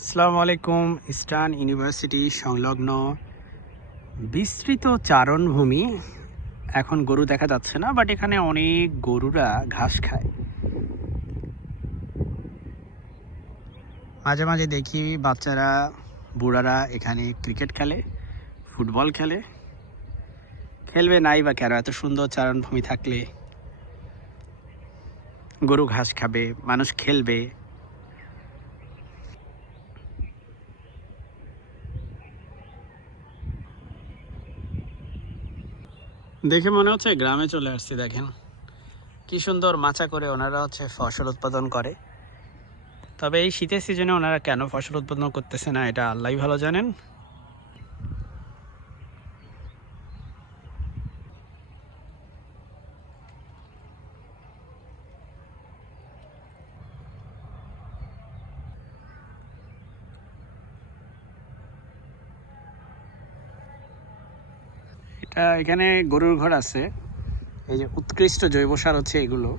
আসসালামু আলাইকুম। Eastern university সংলগ্ন বিস্তৃত চারণভূমি। এখন গরু দেখা যাচ্ছে না, বাট এখানে অনেক গরুরা ঘাস খায়। মাঝে মাঝে দেখি বাচ্চারা, বুড়ারা এখানে ক্রিকেট খেলে, ফুটবল খেলে। খেলবে নাই বা কেন, এত সুন্দর চারণভূমি থাকলে গরু ঘাস খাবে, মানুষ খেলবে। দেখে মনে হচ্ছে গ্রামে চলে আসছি। দেখেন কি সুন্দর মাচা করে ওনারা ফসল উৎপাদন করে। তবে এই শীতের সিজনে ওনারা কেন ফসল উৎপাদন করতেছে না, এটা আল্লাহই ভালো জানেন। এখানে গরুর ঘর আছে। এই যে উৎকৃষ্ট জৈব সার এগুলো।